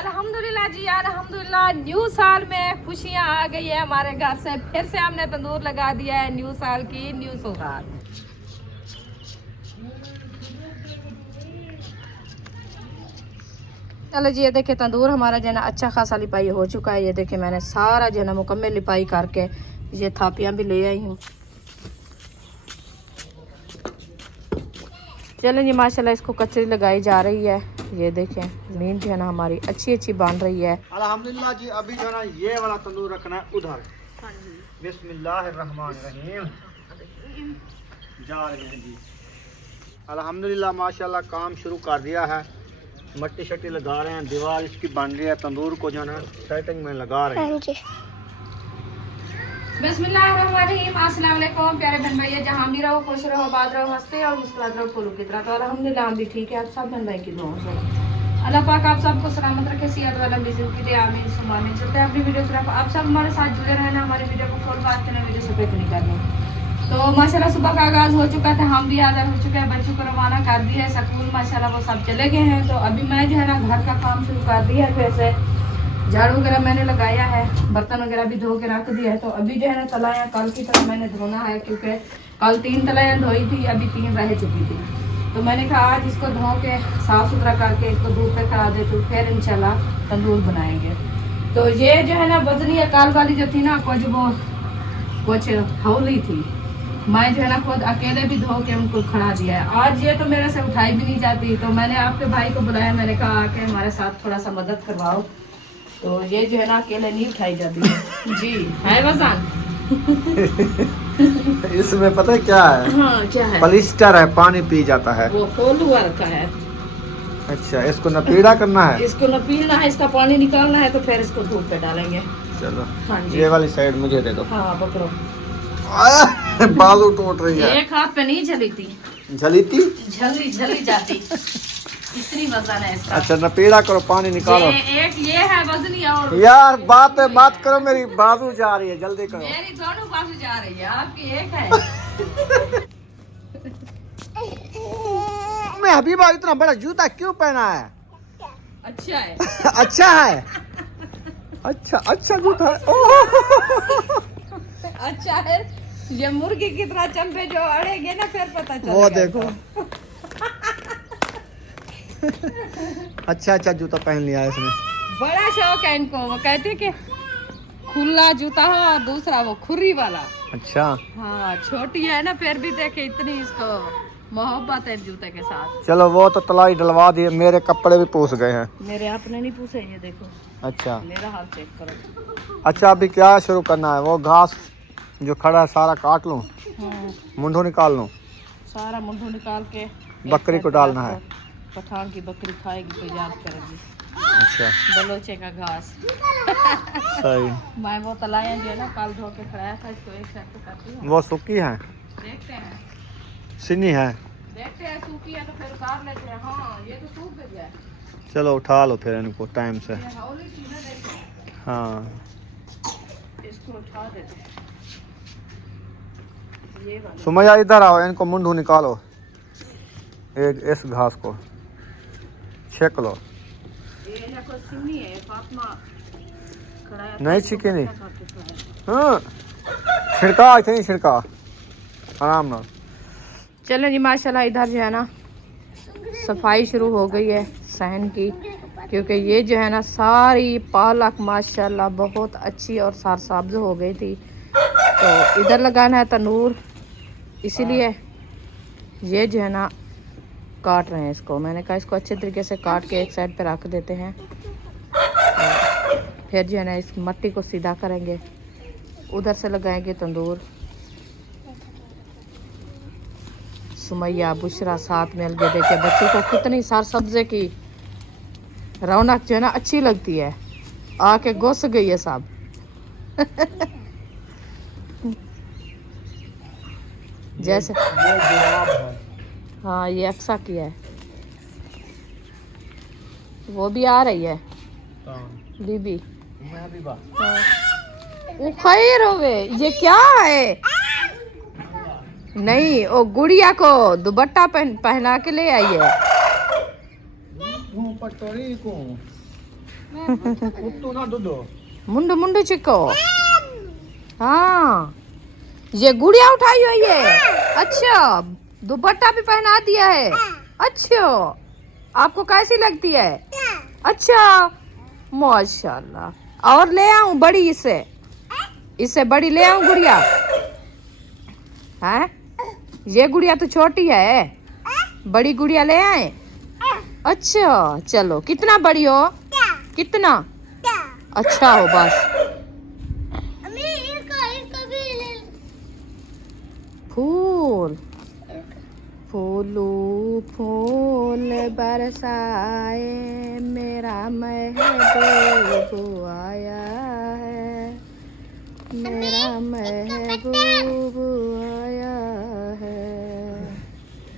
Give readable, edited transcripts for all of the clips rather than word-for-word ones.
अल्हम्दुलिल्लाह जी अल्हम्दुलिल्लाह। न्यू साल में खुशियाँ आ गई है हमारे घर से। फिर से हमने तंदूर लगा दिया है न्यू साल की न्यू सौगात। चलो जी, ये देखिए तंदूर हमारा जो है ना अच्छा खासा लिपाई हो चुका है। ये देखिए मैंने सारा जो है ना मुकम्मल लिपाई करके ये थापियाँ भी ले आई हूँ। चलें जी, माशाल्लाह इसको कचरी लगाई जा रही है। ये देखें ज़मीन जो है ना हमारी अच्छी अच्छी बन रही है अल्हम्दुलिल्लाह जी। अभी जो है ना ये वाला तंदूर रखना है उधर। बिस्मिल्लाहिर्रहमानिर्रहीम। जा रहे हैं जी। अल्हम्दुलिल्लाह माशाल्लाह काम शुरू कर दिया है। मट्टी शट्टी लगा रहे हैं, दीवार इसकी बन रही है। तंदूर को जो है ना सेटिंग में लगा रहे हैं। बिस्मिल्लाहिर्रहमानिर्रहीम। अस्सलाम वालेकुम प्यारे बहन भैया, जहाँ भी रहो खुश रहो, आबाद रहो, हंसते और मुस्कुराते रहो फूलों की तरह। तो अल्हम्दुलिल्लाह हम भी ठीक है। आप सब बहन भाई की दुआओं से अल्लाह पाक आप सबको सलामत रखे, सेहत वाला जिंदगी दे, आमीन सुम्मा आमीन। चलते हैं अपनी वीडियो की तरफ। आप सब हमारे साथ जुड़े रहना, हमारी वीडियो को फॉलो करना, वीडियो से नहीं करना। तो माशाल्लाह सुबह का आगाज़ हो चुका था, हम भी आज़ाद हो चुके हैं, बच्चों को रवाना कर दिया है स्कूल। माशाल्लाह वो सब चले गए हैं। तो अभी मैं जो है ना घर का काम शुरू कर दिया है। फिर से झाड़ू वगैरह मैंने लगाया है, बर्तन वगैरह भी धो के रख दिया है। तो अभी जो है ना तलायाँ कल की तरह मैंने धोना है, क्योंकि कल 3 तलायाँ धोई थी, अभी 3 रह चुकी थी। तो मैंने कहा आज इसको धो के साफ़ सुथरा करके इसको धूप पे करा दे, तो फिर इंशाल्लाह तंदूर बनाएंगे। तो ये जो है ना वजनी अकाल वाली जो थी ना, कुछ हौली थी, मैं जो है ना खुद अकेले भी धो के उनको खड़ा दिया है। आज ये तो मेरे से उठाई भी नहीं जाती, तो मैंने आपके भाई को बुलाया, मैंने कहा आके हमारे साथ थोड़ा सा मदद करवाओ। तो ये जो है ना अकेले नहीं उठाई जाती है जी, है वज़न। इसमें पता है क्या है? हाँ क्या है? पॉलिस्टर है, पानी पी जाता है। वो खोल हुआ रखा है। अच्छा, इसको नपीड़ा करना है। इसको नपीलना है, इसका पानी निकालना है, तो फिर इसको धूप पे डालेंगे। चलो हाँ जी। ये वाली साइड मुझे दे दो। हाँ पकड़ो। बालू टूट रही है। एक हाथ पे नहीं झली थी, झलीती झली जाती, इतनी वजन है इसका। अच्छा नपीड़ा करो, पानी निकालो। एक ये है वजनी, और यार बात करो, मेरी बाजू जा रही है, जल्दी करो। मेरी दोनों बाजू जा रही है, आपकी एक है। मैं हबीबा इतना बड़ा जूता क्यों पहना है? अच्छा है। अच्छा है। अच्छा जूता है। ओह! अच्छा है। ये मुर्गी की तरह चंपे जो अड़ेंगे ना, फिर पता चलेगा। वो देखो। अच्छा जूता पहन लिया है इसने। बड़ा शौक है इनको। वो कहते कि खुला जूता हो और दूसरा वो खुरी वाला। अच्छा हाँ छोटी है ना, फिर भी देखे इतनी इसको मोहब्बत है जूते के साथ। चलो वो तो तलाई डलवा दिए, मेरे कपड़े भी पूछ गए हैं। मेरे अपने नहीं पूछे, ये देखो। अच्छा मेरा हाल चेक करो। अच्छा अभी क्या शुरू करना है? वो घास जो खड़ा है सारा काट लूं, मुंडो निकाल लूं, सारा मुंडू निकाल के बकरी को डालना है। पठान की बकरी खाएगी तो याद करेगी। अच्छा बलोचे का घास। सही। मैं वो तलाया जो है ना कल धो के खड़ाया था, इसको एक साथ तो करती हूँ। वो सूखी है, देखते हैं सिनी है। सूखी है तो फिर उतार लेते हैं। हाँ ये तो सूख गई है। चलो उठा लो फिर इनको टाइम से। ये हौली थी ना, देखो। हाँ इसको उठा देते हैं। ये वाली। सुमैया इधर आओ, इनको मुंडू निकालो, एक इस घास को छेक लो। ये ना कोई सिन्नी है, फातिमा खड़ाया था, नहीं इसको छिके नहीं। पत्ता काट के खड़ाया। हाँ छिड़का ऐसे नहीं छिड़का, आराम ना। चलो जी माशाल्लाह इधर जो है ना सफाई शुरू हो गई है सहन की, क्योंकि ये जो है ना सारी पालक माशाल्लाह बहुत अच्छी और सरसब्ज हो गई थी। तो इधर लगाना है तंदूर, इसीलिए ये जो है ना काट रहे हैं इसको। मैंने कहा इसको अच्छे तरीके से काट के एक साइड पे रख देते हैं, फिर जो है ना इस मट्टी को सीधा करेंगे, उधर से लगाएंगे तंदूर। सुमैया बुशरा साथ मिल के देखे बच्चों को कितनी सार सब्जे की रौनक जो है ना अच्छी लगती है। आके घुस गई है सब। जैसे हाँ ये अक्सा किया है, वो भी आ रही है बीबी। हाँ। वो खैर होवे, ये क्या है? नहीं वो गुड़िया को दुपट्टा पहना के ले आई है। उत्तू ना दूधो मुंडू मुंडू चिको। हाँ ये गुड़िया उठाई हुई है। अच्छा दुपट्टा भी पहना दिया है। अच्छा आपको कैसी लगती है? अच्छा माशाल्लाह। और ले आऊं बड़ी इससे बड़ी ले आऊं गुड़िया? है ये गुड़िया तो छोटी है, बड़ी गुड़िया ले आए? अच्छा चलो। कितना बड़ी हो? कितना? अच्छा हो बस। फूल फूलू फूल बरसाए मेरा महबूब आया है, मेरा महबूब आया है।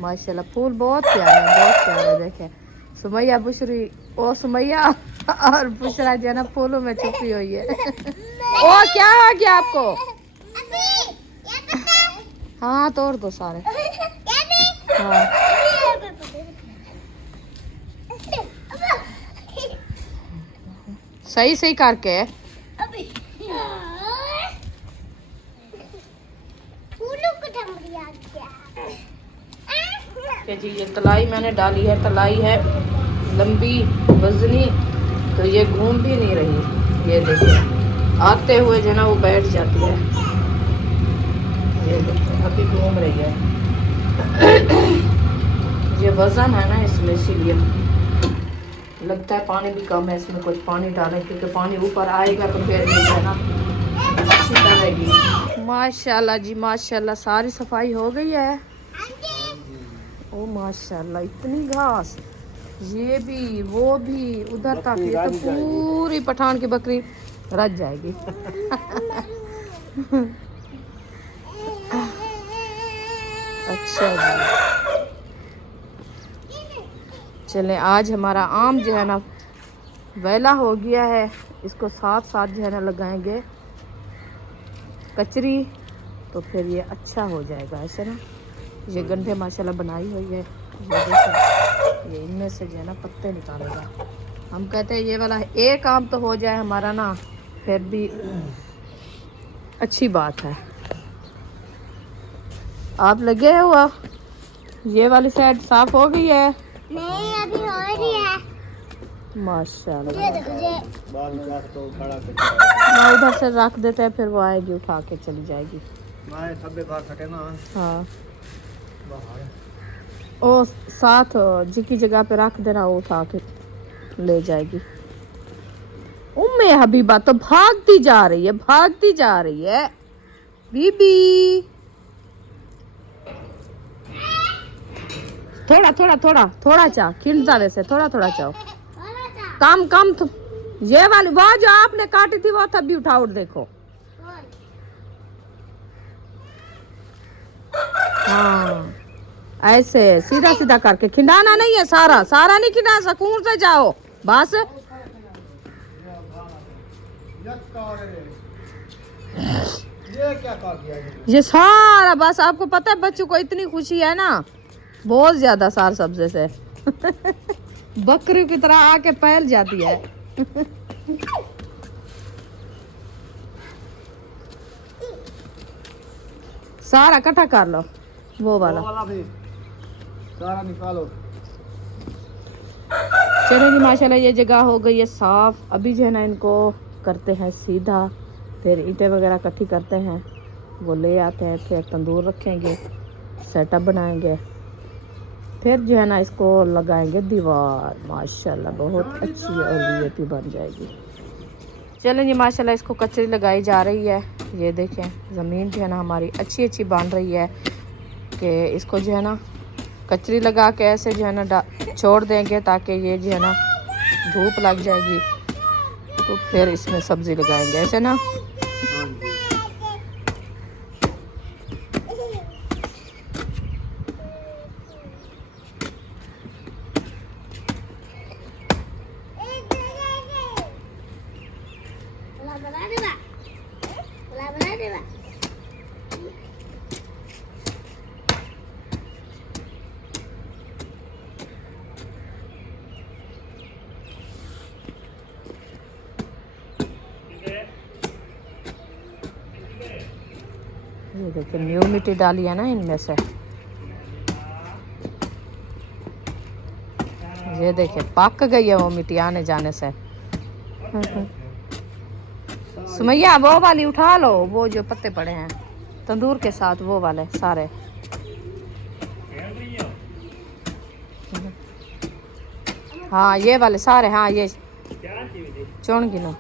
माशाल्लाह फूल बहुत प्यारा है, बहुत प्यारा। देखे सुमैया बुशरी, ओ सुमैया और बुशरा जो है ना फूलों में छुपी हुई है। ओ क्या हो गया आपको? हाँ तोड़ दो सारे। हाँ सही सही करके। जी ये तलाई मैंने डाली है, तलाई है लंबी वजनी, तो ये घूम भी नहीं रही। ये देखिए आते हुए जो ना वो बैठ जाती है। ये देखिए अभी घूम रही है। ये वजन है ना इसलिए, इसीलिए लगता है पानी भी कम है इसमें। कुछ पानी डालें क्योंकि पानी ऊपर आएगा तो फिर ये है ना अच्छी रहेगी। माशाल्लाह जी माशाल्लाह सारी सफाई हो गई है। ओ माशाल्लाह इतनी घास, ये भी वो भी उधर तक, ये तो पूरी पठान की बकरी रच जाएगी। अच्छा जी चलें, आज हमारा आम जो है ना वेला हो गया है, इसको साथ साथ जो है ना लगाएंगे कचरी, तो फिर ये अच्छा हो जाएगा ऐसे ना। ये गंढे माशाल्लाह बनाई हुई है, ये देखो ये इनमें से जो है ना पत्ते निकालेगा। हम कहते हैं ये वाला एक आम तो हो जाए हमारा ना, फिर भी अच्छी बात है। आप लगे हुआ ये वाली साइड साफ हो गई है? नहीं अभी हो रही है। माशाल्लाह तो खड़ा मैं उधर से रख देते हैं, फिर वो आएगी उठा के चली जाएगी। मैं थब्बे बाहर सके ना हाँ बाहर ओ साथ जिकी जगह पे रख देना, वो उठा के ले जाएगी। उम्मे हबीबा तो भागती जा रही है, भागती जा रही है बीबी। थोड़ा थोड़ा थोड़ा थोड़ा चाह खिलता वैसे, थोड़ा थोड़ा चाहो कम कम ये वाली वो जो आपने काटी थी वो तब भी उठाओ देखो। हाँ ऐसे सीधा सीधा करके, खिंडाना नहीं है, सारा सारा नहीं खिंडा, सुकून से जाओ बस। ये क्या कर दिया ये सारा बस, आपको पता है बच्चों को इतनी खुशी है ना बहुत ज्यादा सार सब्जे से। बकरी की तरह आके फैल जाती है। सारा इकट्ठा कर लो वो वाला भी सारा निकालो। चलो जी माशाल्लाह ये जगह हो गई है साफ। अभी जो है ना इनको करते हैं सीधा, फिर ईंटें वगैरह इकट्ठी करते हैं, वो ले आते हैं, फिर तंदूर रखेंगे, सेटअप बनाएंगे, फिर जो है ना इसको लगाएंगे दीवार। माशाल्लाह बहुत अच्छी और वीआईपी बन जाएगी। चलें जी माशाल्लाह इसको कचरी लगाई जा रही है। ये देखें ज़मीन जो है ना हमारी अच्छी अच्छी बन रही है कि इसको जो है ना कचरी लगा के ऐसे जो है ना छोड़ देंगे ताकि ये जो है ना धूप लग जाएगी, तो फिर इसमें सब्ज़ी लगाएंगे ऐसे ना। ये देखिए न्यू मिट्टी डाली है ना इनमें से। ये देखिए पक गई है वो मिट्टी आने जाने से। सुमैया वो वाली उठा लो, वो जो पत्ते पड़े हैं तंदूर के साथ, वो वाले सारे। हाँ ये वाले सारे, हाँ ये चौन गिनो।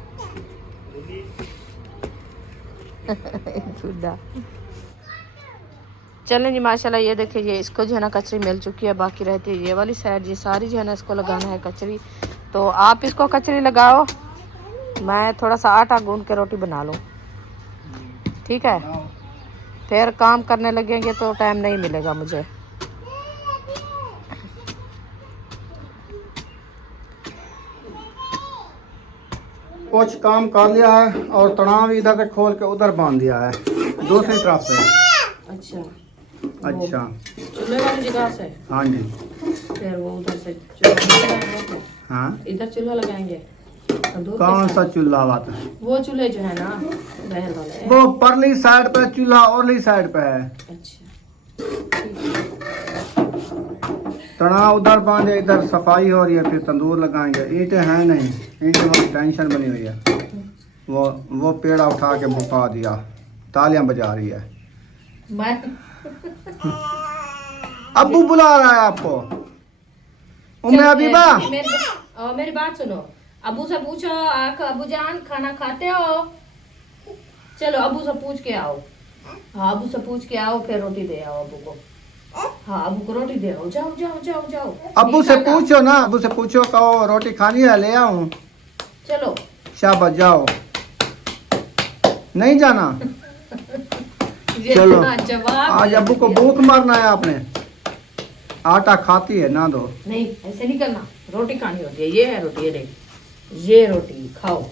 चलें जी माशाल्लाह। ये देखिए ये इसको जो है ना कचरी मिल चुकी है, बाकी रहती है ये वाली साइड, ये सारी जो है ना इसको लगाना है कचरी। तो आप इसको कचरी लगाओ, मैं थोड़ा सा आटा गूंद के रोटी बना लूँ, ठीक है? फिर काम करने लगेंगे तो टाइम नहीं मिलेगा मुझे। कुछ काम कर लिया है और तनाव इधर से खोल के उधर बांध दिया है, दूसरी तरफ से। अच्छा अच्छा, चूल्हे वाली जगह से? हाँ जी। फिर वो उधर से चूल्हा लगाएंगे? हाँ, इधर चूल्हा लगाएंगे? कौन सा चूल्हा बात है? वो चूल्हे जो है ना बहर वाले, वो परली साइड पे चूल्हा, औरली साइड पे है। अच्छा तनाव उधर बांधे, इधर सफाई हो रही है, फिर तंदूर लगाएंगे। ईंटें हैं नहीं, ईंटें वाली टेंशन बनी हुई है। वो पेड़ा उठा के भुपा दिया, तालियां बजा रही है। मैं अब्बू बुला रहा है आपको। उम्मे हबीबा, मेरी बात सुनो, अबू से पूछो, अबू जान खाना खाते हो? चलो अबू से पूछ के आओ। हाँ अबू से पूछ के आओ, फिर रोटी दे आओ अबू को। हाँ अबू को रोटी दे आओ, जाओ जाओ जाओ जाओ। अब्बू से पूछो ना, अब्बू से पूछो, कहो रोटी खानी है, ले आऊं। चलो शाबाश, जाओ। नहीं जाना? चलो, आज अब्बू को भूख मारना है आपने। आटा खाती है ना दो। नहीं ऐसे नहीं करना, रोटी खानी होती है। ये है रोटी, ये देख, ये रोटी खाओ।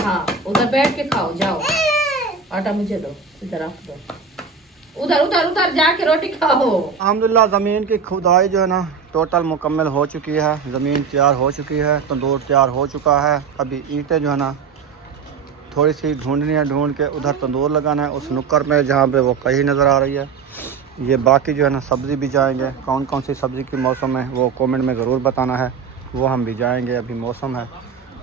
हाँ उधर बैठ के खाओ, जाओ। आटा मुझे दो, इधर रख दो, उधर उधर उधर जाके रोटी खाओ। अल्हम्दुलिल्लाह ज़मीन की खुदाई जो है ना टोटल मुकम्मल हो चुकी है, ज़मीन तैयार हो चुकी है, तंदूर तैयार हो चुका है। अभी ईंटें जो है ना थोड़ी सी ढूंढनी है, ढूंढ के उधर तंदूर लगाना है उस नुक्कर में जहाँ पे वो कहीं नज़र आ रही है। ये बाकी जो है ना सब्ज़ी भी जाएंगे, कौन कौन सी सब्ज़ी की मौसम है वो कमेंट में ज़रूर बताना है, वो हम भी जाएंगे। अभी मौसम है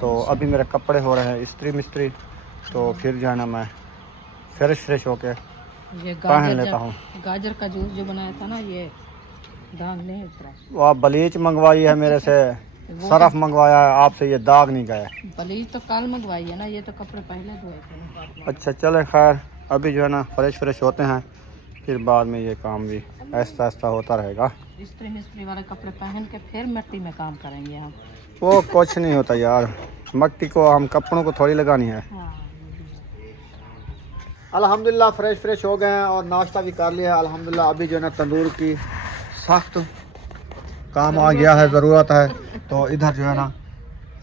तो अभी मेरे कपड़े हो रहे हैं इस्त्री मिस्त्री, तो फिर जो है ना मैं फ्रेश होके ये पहन लेता हूँ। गाजर का जूस जो बनाया था ना, ये दाग नहीं उतरा। वो आप ब्लीच मंगवाई है मेरे से, सरफ मंगवाया है आपसे, ये दाग नहीं गया। ब्लीच तो कल मंगवाई है ना, ये तो कपड़े पहले धोए थे। अच्छा चलें, खैर अभी जो है ना फ्रेश होते हैं, फिर बाद में ये काम भी ऐसा ऐसा होता रहेगा। इस्त्री मिस्त्री वाले कपड़े पहन के फिर मिट्टी में काम करेंगे हम। वो कुछ नहीं होता यार, मिट्टी को हम कपड़ों को थोड़ी लगानी है। हाँ। अल्हम्दुलिल्लाह फ्रेश हो गए हैं और नाश्ता भी कर लिया है अल्हम्दुलिल्लाह। अभी जो है ना तंदूर की सख्त काम आ गया है, ज़रूरत है। तो इधर जो है ना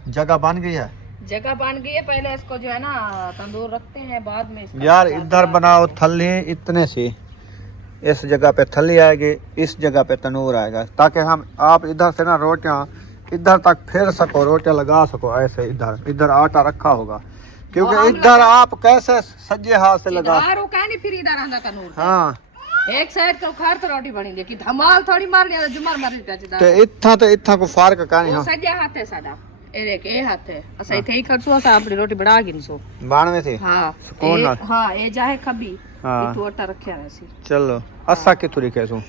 जगह बन गई है, जगह बन गई है। पहले इसको जो है ना तंदूर रखते हैं, बाद में यार इधर बनाओ थल्ली इतने सी, इस जगह पे थल्ली आएगी, इस जगह पे तंदूर आएगा, ताकि हम आप इधर से ना रोटियां इधर तक फेर सको, रोटियां लगा सको। ऐसे इधर आटा रखा होगा, क्योंकि इधर आप कैसे सज्जे हाथ से लगा। फिर इधर आंदा तंदूर। हाँ एक साइड को खार तो रोटी बनी देखी, धमाल थोड़ी मार लिया, जुमर मार लिया। तो इतना को फर्क कानी। वो सज्जे हाथ है सादा, ए देख ए हाथ है असा इथे ही करसो, असा अपनी रोटी बड़ा गिनसो बाणवे थे। हाँ सुकून नाल। हाँ ए जाए खबी। हाँ इतो आटा रखया वैसे। चलो असा की तुरी कैसू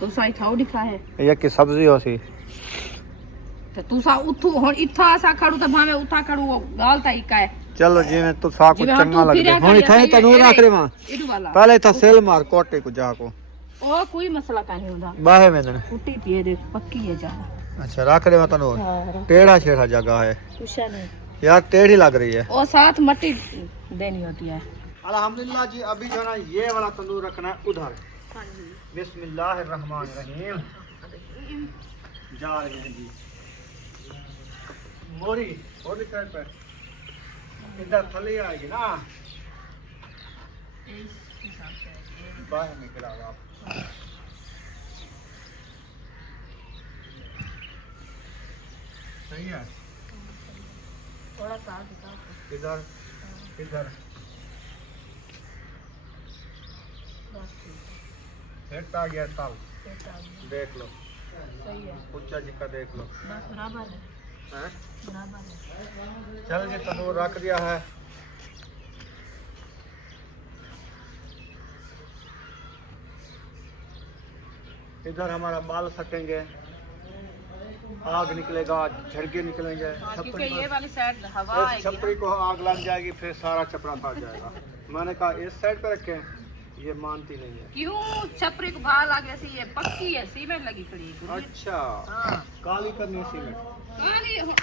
तो साई थाउ दिखा है ये की सब्जी होसी, तो तू सा उठू हुन इथा असा खड़ू तो भावे उठा खड़ू गालता ही का है। चलो जिवें तू सा को जिवें चंगा तू लगदे फिरिया हुन करिया इथे तनूर आखरे मां इडू वाला पहले था सेल मार कोटे को जाको। ओ कोई मसला कानी होंदा, बाहे में दन फुटी पिए देख पक्की है जा। अच्छा रख दे तनूर। हां टेढ़ा छेड़ा जगह है कुछ नहीं यार, टेढ़ी लग रही है। और साथ मट्टी देनी होती है। अल्हम्दुलिल्लाह जी अभी जो है ना ये वाला तंदूर रखना है उधर। बिस्मिल्लाहिर्रहमानिर्रहीम जा रहे हैं जी। मोरी और भी साइड पर इधर थली आएगी ना, बाहर निकला आप। सही है, थोड़ा सा दिखाओ इधर इधर हिट आ गया तल, पेट आ गया। देख लो सही है, ऊंचा जिक्का देख लो। बस बराबर है, हैं? बराबर है। चल जी तंदूर रख दिया है। इधर हमारा बाल सकेंगे, आग निकलेगा, झड़के निकलेंगे। हाँ, क्योंकि छप्परी ये पर- वाली साइड हवा इस आएगी छपरी को आग लग जाएगी, फिर सारा छपरा फट जाएगा। मैंने कहा इस साइड पे रखें, ये मानती नहीं है। क्यों छपरी को बाहर आ गया, ये पक्की है, सीमेंट लगी खड़ी है। अच्छा, हाँ, काली करनी है सीमेंट। काली हो-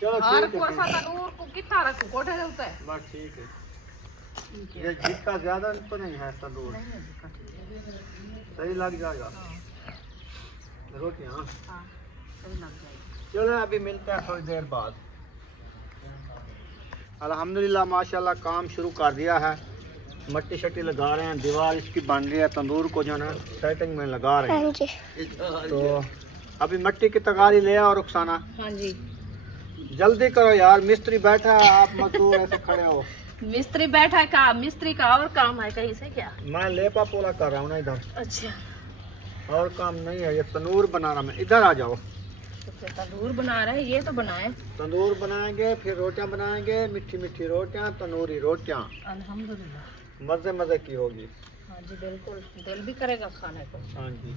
चलो हर ठीक को है, ऐसा तंदूर को कितना रखूं, कोठे होता है। बस ठीक है। ठीक है, ये जिक्का ज्यादा तो नहीं है तंदूर, नहीं है दिक्कत, ठीक है। सही लग जाएगा। हाँ, रोटियाँ हाँ, सही लग जाएगी। चलो अभी मिलते हैं थोड़ी देर बाद। अल्हम्दुलिल्लाह माशाल्लाह काम शुरू कर दिया है। मट्टी शट्टी लगा रहे हैं, दीवार इसकी बन रही है, तंदूर को जो है सेटिंग में लगा रहे हैं। हाँ जी। तो अभी मट्टी की तगारी ले आओ रुखसाना, हाँ जी, जल्दी करो यार, मिस्त्री बैठा है, आप मजदूर ऐसे खड़े हो। मिस्त्री बैठा है, का मिस्त्री का और काम है कहीं से क्या? मैं लेपा पोला कर रहा हूँ ना इधर, अच्छा, और काम नहीं है। ये तंदूर बना रहा मैं, इधर आ जाओ। तो फिर तंदूर बना रहे हैं, ये तो बनाए। तंदूर बनाएंगे, फिर रोटियां बनाएंगे, मीठी मीठी रोटियां, तंदूरी रोटियां, अल्हम्दुलिल्लाह। मजे मजे की होगी। हाँ जी बिल्कुल, दिल भी करेगा खाने को। हाँ जी,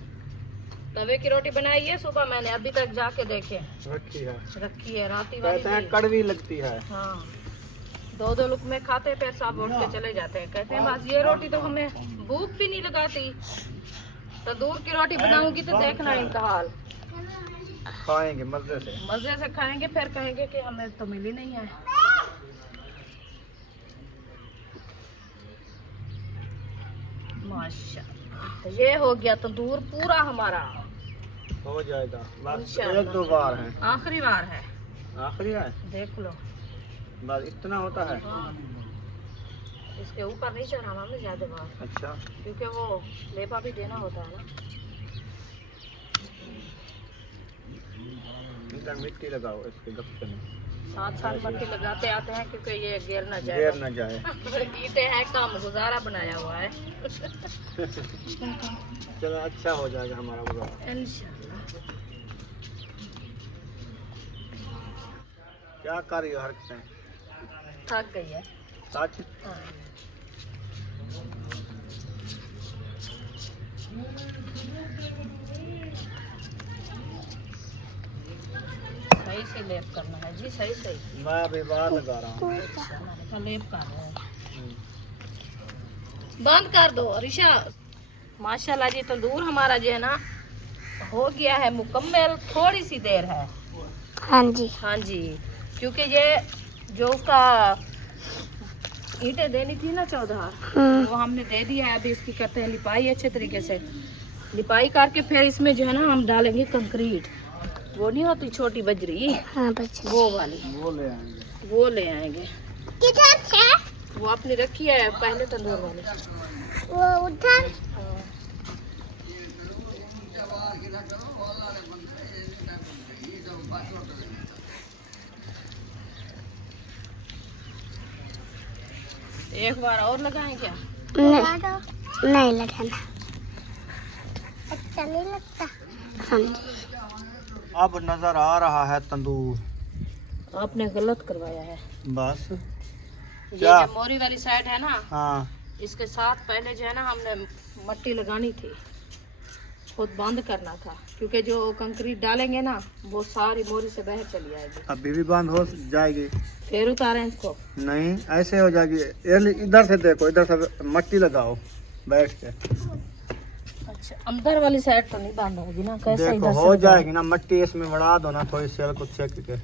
तवे की रोटी बनाई है सुबह, मैंने अभी तक जाके देखे रखी है। रखी है, राती वाली कहते हैं भी। कड़वी लगती है। हाँ, दो दो लुक में खाते फिर सब उठ के चले जाते हैं, कहते हैं बस ये रोटी तो हमें भूख भी नहीं लगाती। तंदूर की रोटी बनाऊंगी तो देखना इनका हाल, खाएंगे मजे से। मजे से खाएंगे, फिर कहेंगे कि हमें तो मिली नहीं है। माशाल्लाह, ये हो गया तंदूर पूरा हमारा, हो जाएगा, बस इंशाअल्लाह। एक दो बार है, आखिरी बार है, आखिरी है, देख लो। बस इतना होता है। हाँ, इसके ऊपर नहीं चढ़ाना ना ज्यादा बार, अच्छा, क्योंकि वो लेपा भी देना होता है ना। इधर मिट्टी लगाओ इसके गप्पे में, साथ साथ मट्टी लगाते आते हैं क्योंकि ये गिर न जाए। गिर न जाए। ईटे हैं, काम गुजारा बनाया हुआ है। चलो अच्छा हो जाएगा हमारा गुजारा। इंशाल्लाह। क्या कर रही हो हरकतें? थक गई है। सच? हाँ। सही से लेप करना है जी, सही सही। मैं अभी बाहर लगा रहा हूँ। अच्छा, मैंने कहा लेप कर रहे हैं। बंद कर दो रिशा। माशाल्लाह जी, तंदूर हमारा जो है ना हो गया है मुकम्मल, थोड़ी सी देर है। हाँ जी। हाँ जी, क्योंकि ये जो उसका ईंटें देनी थी ना 14, वो हमने दे दिया है। अभी इसकी करते हैं लिपाई अच्छे तरीके से, लिपाई करके फिर इसमें जो है ना हम डालेंगे कंक्रीट। वो नहीं होती छोटी बजरी, हाँ बच्चे। वो वाली, वो ले आएंगे। वो ले आएंगे। किधर से? वो अपनी रखी है पहले तंदूर वाली। वो उधर। हाँ। एक बार और लगाएं क्या? नहीं लगाना। अच्छा नहीं लगता। हाँ जी। अब नजर आ रहा है तंदूर। आपने गलत करवाया है। बस ये क्या? जो मोरी वाली साइड है ना, हाँ, इसके साथ पहले जो है ना हमने मट्टी लगानी थी, खुद बंद करना था, क्योंकि जो कंक्रीट डालेंगे ना वो सारी मोरी से बाहर चली आएगी। अभी भी बंद हो जाएगी। फिर उतारें इसको। नहीं, ऐसे हो जाएगी। इधर से देखो, इधर से मट्टी लगाओ बैठ के। अच्छा, अंदर वाली साइड तो नहीं बंद होगी ना? कैसे देखो इधर हो से जाएगी ना, मट्टी इसमें बढ़ा दो ना थोड़ी सी, कुछ सेक के।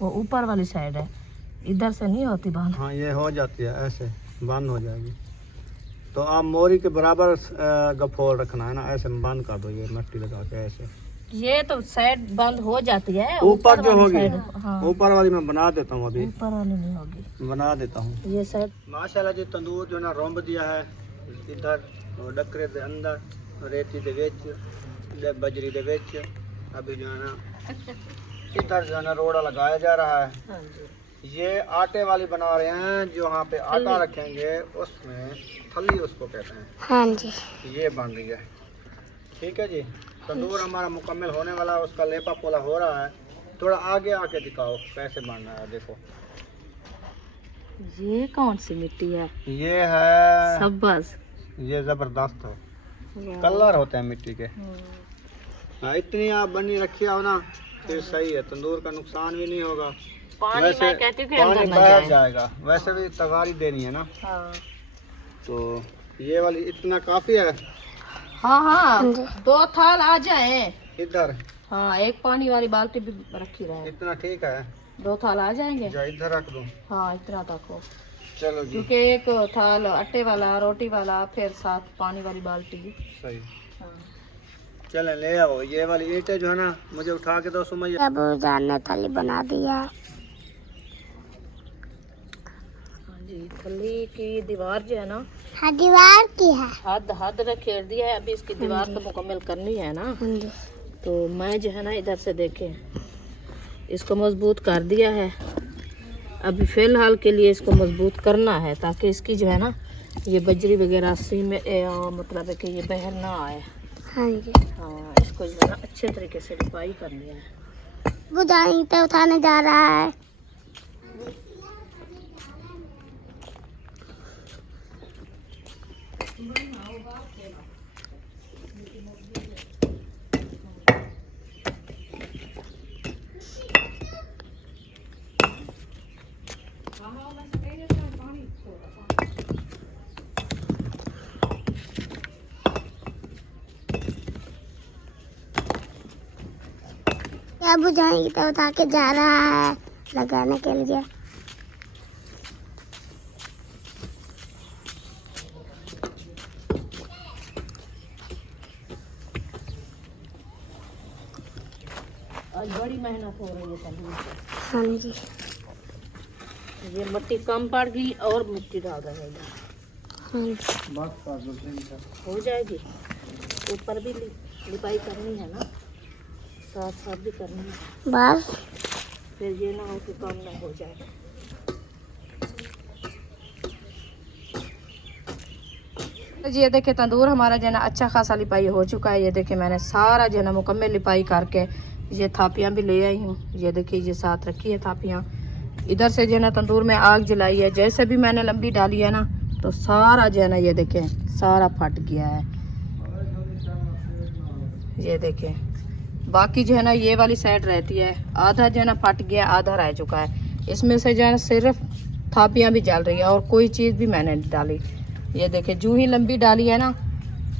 वो ऊपर वाली साइड है, इधर से नहीं होती बंद। हाँ, ये हो जाती है, ऐसे बंद हो जाएगी। तो आप मोरी के बराबर गफोर रखना है ना, ऐसे बंद कर दो। ये मट्टी लगा के ऐसे। ये तो साइड बंद हो जाती है, ऊपर जो वाली होगी, side, हाँ, ऊपर वाली मैं बना देता हूँ, अभी ऊपर वाली नहीं होगी, बना देता हूँ। ये साइड। माशाल्लाह जी, तंदूर जो ना रोंब दिया है इधर, और डकरे दे अंदर, रेती दे विच, दे बजरी दे विच। अभी जो है ना इधर जो है ना रोड़ा लगाया जा रहा है। हाँ जी, ये आटे वाली बना रहे हैं, जो वहाँ पे आटा रखेंगे उसमें थली उसको कहते हैं। हाँ जी। ये बन रही है, ठीक है जी। तंदूर हमारा मुकम्मल होने वाला है, उसका लेपा पोला हो रहा है। थोड़ा आगे आके दिखाओ कैसे बन रहा है, देखो। ये कौन सी मिट्टी है? ये है सब्बस। ये जबरदस्त है, कलर होते हैं मिट्टी के। हाँ, इतनी आप बनी रखी हो ना फिर सही है, तंदूर का नुकसान भी नहीं होगा। पानी वैसे मैं कहती हूँ कि पानी अंदर न बाहर जाए। जाएगा, वैसे भी तगारी देनी है ना, हाँ तो ये वाली इतना काफी है। हाँ हाँ, 2 थाल आ जाए। इधर हाँ, एक पानी वाली बाल्टी भी रखी रहे। इतना ठीक है, 2 थाल आ जाएंगे। जो इधर रख दूं। हाँ, इतना तक हो, चलो जी, क्योंकि एक थाल आटे वाला, रोटी वाला, फिर 7 पानी वाली बाल्टी। सही। हाँ। चले ले आओ ये वाली ईंटें जो है ना, मुझे उठा के दो सुमैया। अब जान ने थाली बना दिया। हाँ जी, थली की दीवार जो है ना, हाँ दीवार की है। हद ने खेर दिया है। अभी इसकी दीवार तो मुकम्मल करनी है ना, हाँ जी। तो मैं जो है ना इधर से देखे इसको मजबूत कर दिया है। अभी फिलहाल के लिए इसको मजबूत करना है, ताकि इसकी जो है ना ये बजरी वगैरह सी में मतलब है कि ये बहर ना आए। हाँ जी। हाँ, इसको जो है ना अच्छे तरीके से लिपाई करनी है। बुझाई तो उठाने जा रहा है। क्या बुझाई तो उठा के जा रहा है लगाने के लिए। आज बड़ी मेहनत हो रही है तंदूर पे। हाँ जी। ये मिट्टी कम पड़ गई और मिट्टी डाल रहे हैं। हाँ जी। हो जाएगी। ऊपर भी लिपाई करनी है ना, साथ साथ भी करनी है, बस फिर ये ना हो कि कम ना हो जाए। जी ये देखिए तंदूर हमारा जो है ना अच्छा खासा लिपाई हो चुका है। ये देखिए मैंने सारा जो है ना मुकम्मल लिपाई करके ये थापियाँ भी ले आई हूँ। ये देखिए ये साथ रखी है थापियाँ। इधर से जो है ना तंदूर में आग जलाई है। जैसे भी मैंने लंबी डाली है ना, तो सारा जो है ना ये देखें सारा फट गया है। ये देखें, बाकी जो है ना ये वाली साइड रहती है, आधा जो है ना फट गया, आधा रह चुका है। इसमें से जो है ना सिर्फ थापियाँ भी जल रही है और कोई चीज़ भी मैंने नहीं डाली। ये देखें जूं ही लंबी डाली है ना,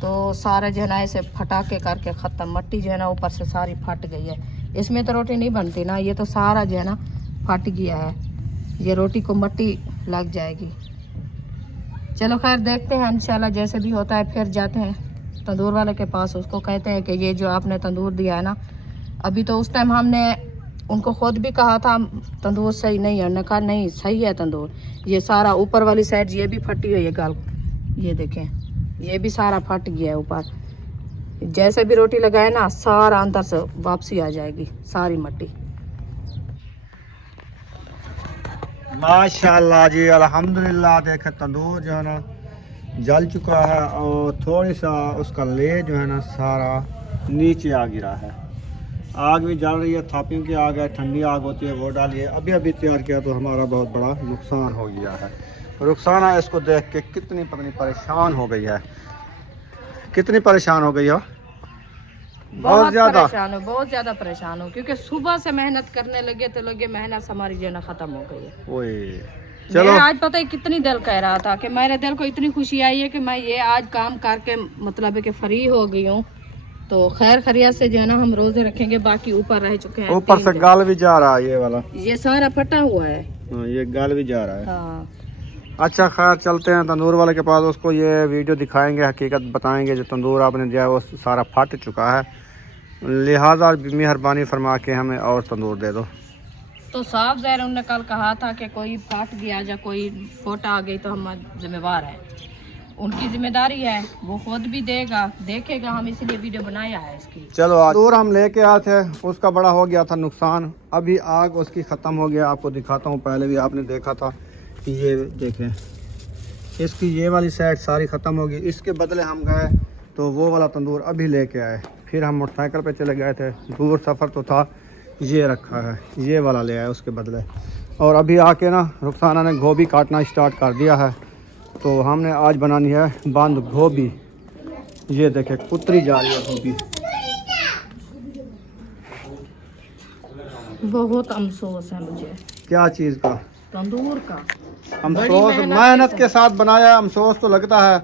तो सारा जो है ना ऐसे फटाके करके ख़त्म। मट्टी जो है ना ऊपर से सारी फट गई है। इसमें तो रोटी नहीं बनती ना, ये तो सारा जो है ना फट गया है। ये रोटी को मट्टी लग जाएगी। चलो खैर देखते हैं, इंशाल्लाह जैसे भी होता है। फिर जाते हैं तंदूर वाले के पास, उसको कहते हैं कि ये जो आपने तंदूर दिया है ना, अभी तो उस टाइम हमने उनको खुद भी कहा था तंदूर सही नहीं है। उन्होंने कहा नहीं सही है तंदूर। ये सारा ऊपर वाली साइड ये भी फटी हुई है गाल, ये देखें ये भी सारा फट गया है ऊपर। जैसे भी रोटी लगाए ना सारा अंदर से वापसी आ जाएगी सारी मट्टी। माशाल्लाह जी, अल्हम्दुलिल्लाह। देखे तंदूर जो है ना जल चुका है और थोड़ी सा उसका ले जो है ना सारा नीचे आ गिरा है। आग भी जल रही है, थापियों की आग है, ठंडी आग होती है वो डालिए। अभी अभी तैयार किया तो हमारा बहुत बड़ा नुकसान हो गया है। रुखसाना इसको देख के कितनी पत्नी परेशान हो गई है, कितनी परेशान हो गई हो, बहुत ज़्यादा परेशान हो, बहुत ज़्यादा परेशान हो। क्योंकि सुबह से मेहनत करने लगे तो लगे मेहनत हमारी जो है ना ख़त्म हो गई है। ओए चलो, मैं आज पता है कितनी दिल कह रहा था कि मेरे दिल को इतनी खुशी आई है कि मैं ये आज काम करके मतलब है कि फ्री हो गई हूँ। तो खैर खैरियत से जो है ना हम रोजे रखेंगे। बाकी ऊपर रह चुके हैं, ऊपर से गाल भी जा रहा है ये वाला, ये सारा फटा हुआ है। ये गाल भी जा रहा है। हाँ अच्छा खैर चलते हैं तंदूर वाले के पास, उसको ये वीडियो दिखाएंगे, हकीकत बताएंगे। जो तंदूर आपने दिया है वो सारा फट चुका है, लिहाजा मेहरबानी फरमा के हमें और तंदूर दे दो। तो साफ ज़ाहिर उन्होंने कल कहा था कि कोई फट गया या कोई फोटा आ गई तो हम जिम्मेवार हैं। उनकी जिम्मेदारी है, वो खुद भी देगा देखेगा, हम इसलिए वीडियो बनाया है इसकी। चलो आज दूर हम लेके आए थे, उसका बड़ा हो गया था नुकसान, अभी आग उसकी ख़त्म हो गया। आपको दिखाता हूँ, पहले भी आपने देखा था। ये देखें, इसकी ये वाली साइड सारी ख़त्म हो गई। इसके बदले हम गए तो वो वाला तंदूर अभी लेके आए। फिर हम मोटरसाइकिल पे चले गए थे, दूर सफ़र तो था, ये रखा है, ये वाला ले आए उसके बदले। और अभी आके ना रुखसाना ने गोभी काटना स्टार्ट कर दिया है, तो हमने आज बनानी है बंद गोभी। ये देखें कुतरी जा रही है गोभी। बहुत अफसोस है मुझे क्या चीज़ का? तंदूर का। अफसोस मेहनत के साथ बनाया, अफसोस तो लगता है,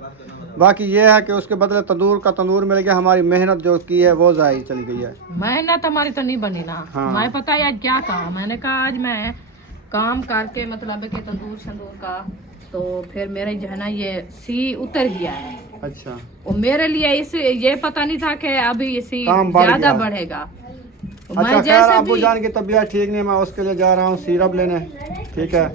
बाकी ये है कि उसके बदले तंदूर का तंदूर मिल गया। हमारी मेहनत जो की है वो ज़ाया चली गई है। मेहनत हमारी तो नहीं बनी ना। हाँ। मैं पता है आज क्या कहा, मैंने कहा आज मैं काम करके मतलब कि तंदूर शंदूर का, तो फिर मेरे जो है ना ये सी उतर गया है। अच्छा, और मेरे लिए इस ये पता नहीं था कि अभी ये सी काम बढ़ ज्यादा गया। बढ़ेगा। तो अच्छा मैं खैर, जैसे अबू भी जान की तबीयत ठीक नहीं, मैं उसके लिए जा रहा हूँ सिरप लेने। ठीक है,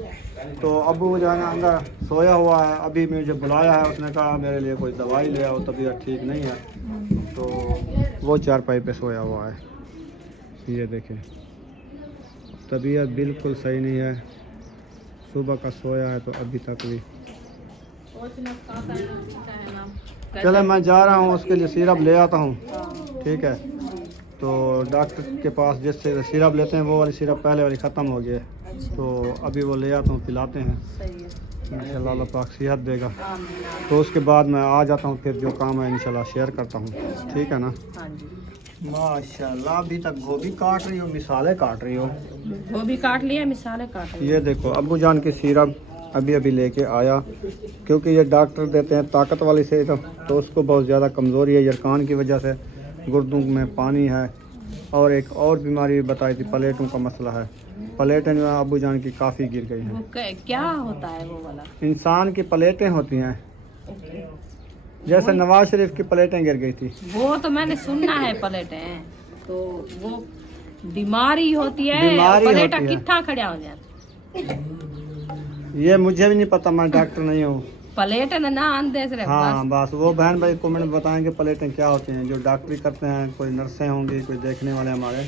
तो अबू जान अंदर सोया हुआ है, अभी मुझे बुलाया है, उसने कहा मेरे लिए कोई दवाई ले आओ, तबीयत ठीक नहीं है, तो वो चारपाई पे सोया हुआ है। ये देखें, तबीयत बिल्कुल सही नहीं है, सुबह का सोया है तो अभी तक भी। चले मैं जा रहा हूँ, उसके लिए सिरप ले आता हूँ। ठीक है, तो डॉक्टर के पास जिससे सिरप लेते हैं वो वाली सिरप पहले वाली ख़त्म हो गई है, तो अभी वो ले आता हूँ, पिलाते हैं, इंशाल्लाह अल्लाह पाक सेहत देगा। तो उसके बाद मैं आ जाता हूँ, फिर जो काम है इंशाल्लाह शेयर करता हूँ। ठीक है ना? माशाल्लाह, अभी तक गोभी काट रही हो, मिसालें काट रही हो। गोभी काट लिया, मिसालें काट रही। ये देखो अबू जान की सिरप अभी अभी लेके आया, क्योंकि ये डॉक्टर देते हैं ताकत वाली सिरप, तो उसको बहुत ज़्यादा कमज़ोरी है यरकान की वजह से, गुर्दों में पानी है, और एक और बीमारी बताई थी, प्लेटों का मसला है। प्लेटें जो है अबू जान की काफ़ी गिर गई हैं। वो क्या होता है वो वाला? इंसान की प्लेटें होती हैं, जैसे नवाज शरीफ की प्लेटें गिर गई थी। वो तो मैंने सुना है प्लेटें, तो वो बीमारी होती है, बीमारी प्लेटा होती है। कितना खड़ा हो जाता? ये मुझे भी नहीं पता, मैं डॉक्टर नहीं हूँ। प्लेट ना आंदे से हाँ बस वो बहन भाई कमेंट में बताएंगे प्लेटें क्या होती हैं, जो डॉक्टरी करते हैं, कोई नर्सें होंगी, कोई देखने वाले हमारे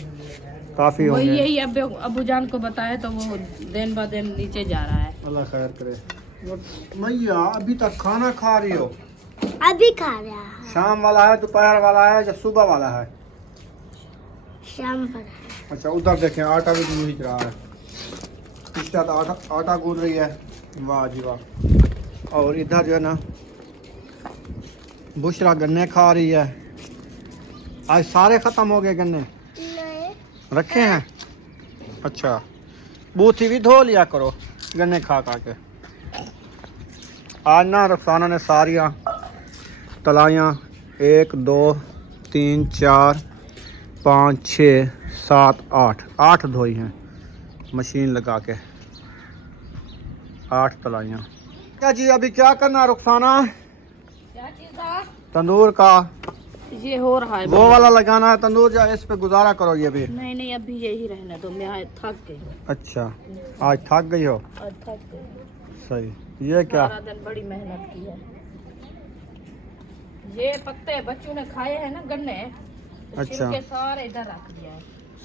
काफ़ी वही होंगे। यही अबू जान को बताया, तो वो दिन ब दिन नीचे जा रहा है। अल्लाह खैर करे। मैया अभी तक खाना खा रही हो? अभी खा रहा है, शाम वाला है, दोपहर वाला है, या सुबह वाला है? शाम पर। अच्छा, उधर देखें आटा भी गूंज रहा है, इसके साथ आटा गूंद रही है। वाह जी वाह। और इधर जो है ना बुशरा गन्ने खा रही है। आज सारे ख़त्म हो गए गन्ने, रखे हैं? अच्छा, बूथी भी धो लिया करो गन्ने खा खा के। आज ना रुखसाना ने सारियाँ तलाइयाँ 1 2 3 4 5 6 7 8 धोई हैं मशीन लगा के, 8 तलाइयाँ। क्या जी अभी क्या करना रुखसाना? क्या चीज था? तंदूर का ये हो रहा है, वो वाला लगाना है तंदूर, या इस पे गुजारा करो ये भी? नहीं नहीं अभी यही रहने दो, मैं आज थक गई। अच्छा, आज थक गई हो? आज थक गई, सही। ये क्या? सारा दिन बड़ी मेहनत की है। ये पत्ते बच्चों ने खाए हैं ना गन्ने, अच्छा। छिलके सारे इधर रख दिया है।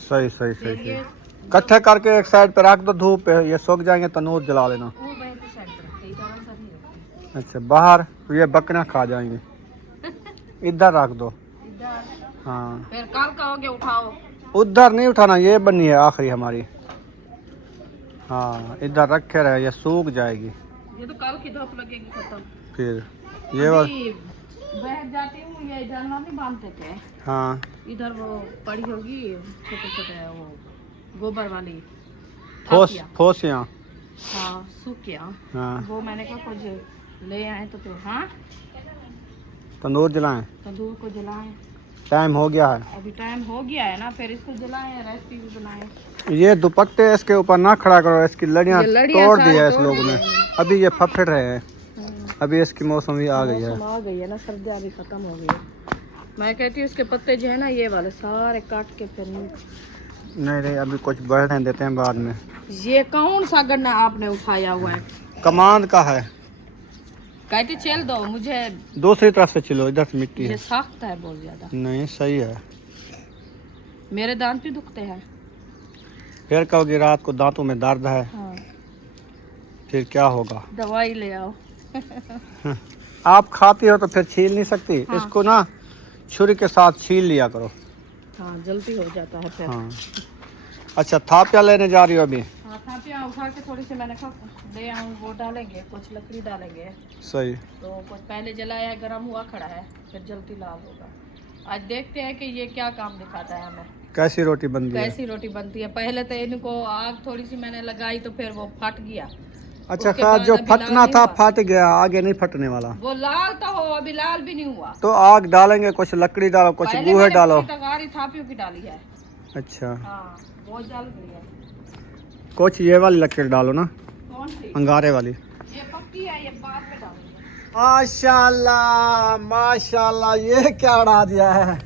सही सही सही फिर ये सही। इकट्ठे करके एक साइड पे रख दो धूप पे, ये सूख जाएंगे, तंदूर जला लेना। वो बैठ के साइड पे रखते, इधर सा नहीं रखते। अच्छा, बाहर ये बकरियां खा जाएंगी, इधर रख दो। इधर हाँ, फिर कल कहोगे उठाओ। उधर नहीं उठाना, ये बननी है आखिरी हमारी। हाँ, इधर रखे रहे, ये सूख जाएगी। ये तो कल की धूप लगेगी खत्म। फिर ये वाला, अभी बैठ जाती हूँ, ये इधर ना नहीं बांधते थे, हाँ इधर वो पड़ी होगी छोटे छोटे वो गोबर वाली थापियाँ। फोसियाँ। हाँ सूखिया, हाँ, वो मैंने कहा कुछ ले आए तो हाँ तंदूर जलाएं, तंदूर को जलाएं। टाइम हो गया है। अभी टाइम हो गया है ना, फिर इसको जलाएं, रेसिपी भी बनाएं। ये दुपट्टे इसके ऊपर ना खड़ा करो, इसकी लड़ियाँ ये लड़ियाँ तोड़ दी सारी है इस तोड़ लोगों दी ने। हैं। अभी ये फफड़ रहे हैं, अभी इसकी मौसम भी आ गई है। मौसम आ गई है ना, सर्दियाँ भी खत्म हो गई है। मैं कहती हूँ इसके पत्ते जो है ना ये वाले सारे काट के फिर नहीं नहीं, अभी कुछ बढ़ने देते हैं बाद में। ये कौन सा गन्ना आपने उठाया हुआ है? कमांड का है। कहते चल दो मुझे, दूसरी तरफ से चलो, इधर से मिट्टी ये है। सख्त है बहुत ज्यादा। नहीं सही है। मेरे दांत भी दुखते हैं। फिर कहोगी रात को दांतों में दर्द है, हाँ, फिर क्या होगा? दवाई ले आओ। आप खाती हो तो फिर छील नहीं सकती। हाँ। इसको ना छुरी के साथ छील लिया करो। हाँ जल्दी हो जाता है फिर। हाँ। अच्छा थापिया लेने जा रही हो अभी? हाँ थापियाँ उठा के थोड़ी सी मैंने कहा ले आऊँ, वो डालेंगे, कुछ लकड़ी डालेंगे। सही। तो कुछ पहले जलाया है, गर्म हुआ खड़ा है, फिर जल्दी लाल होगा। आज देखते हैं कि ये क्या काम दिखाता है हमें, कैसी रोटी बनती है? कैसी रोटी बनती है। पहले तो इनको आग थोड़ी सी मैंने लगाई तो फिर वो फट गया। अच्छा उसके खैर बाद जो अभी लाल फटना नहीं था हुआ। फट गया, आगे नहीं फटने वाला। वो लाल तो हो, अभी लाल भी नहीं हुआ। तो आग डालेंगे, कुछ लकड़ी डालो, कुछ पहले गूहे मैंने डालो। पूरी तगारी थापियों की डाली है। अच्छा हाँ बहुत जल गई है। कुछ ये वाली लकड़ी डालो ना, कौन सी? अंगारे वाली। ये पक्की है, ये बाद में डालूंगी। माशाल्लाह माशाल्लाह, ये क्या उड़ा दिया है?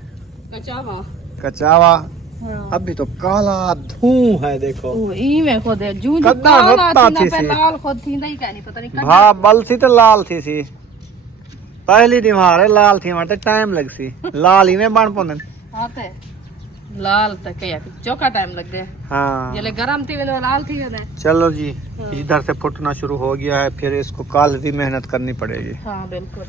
कचावा। कचावा। हाँ। अभी तो काला धूं है देखो। ओ, ई में खुद है जू कद्दा काला रत्ता थी ना थी पे सी। लाल खुद थी नहीं, कहनी पता नहीं भा बलसी तो लाल थी सी, पहली निवार लाल थी, माटे टाइम लग सी लाल ही में बन पोन। आते लाल तक है, चौका टाइम लग गया। हाँ जले गरम थी वे लाल थी वे। चलो जी, इधर से फुटना शुरू हो गया है, फिर इसको कल भी मेहनत करनी पड़ेगी। हाँ बिल्कुल।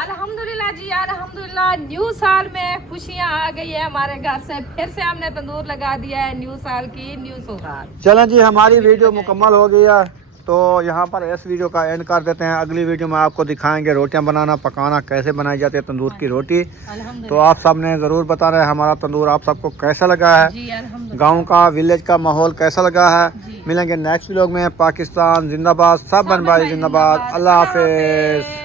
अल्हम्दुलिल्लाह जी, अल्हम्दुलिल्लाह। न्यू साल में खुशियाँ आ गई है हमारे घर से, फिर से हमने तंदूर लगा दिया है। न्यू साल की न्यू सौगात। चलें जी, हमारी वीडियो मुकम्मल हो गई है, तो यहाँ पर इस वीडियो का एंड कर देते हैं। अगली वीडियो में आपको दिखाएंगे रोटियां बनाना, पकाना कैसे बनाई जाती है तंदूर की रोटी। तो अल्हम्दुलिल्लाह आप सब ने ज़रूर बताना है हमारा तंदूर आप सबको कैसा लगा है, जी, अल्हम्दुलिल्लाह। गांव का विलेज का माहौल कैसा लगा है। जी। मिलेंगे नेक्स्ट व्लॉग में। पाकिस्तान जिंदाबाद, सब बन भाई जिंदाबाद। अल्लाह हाफिज।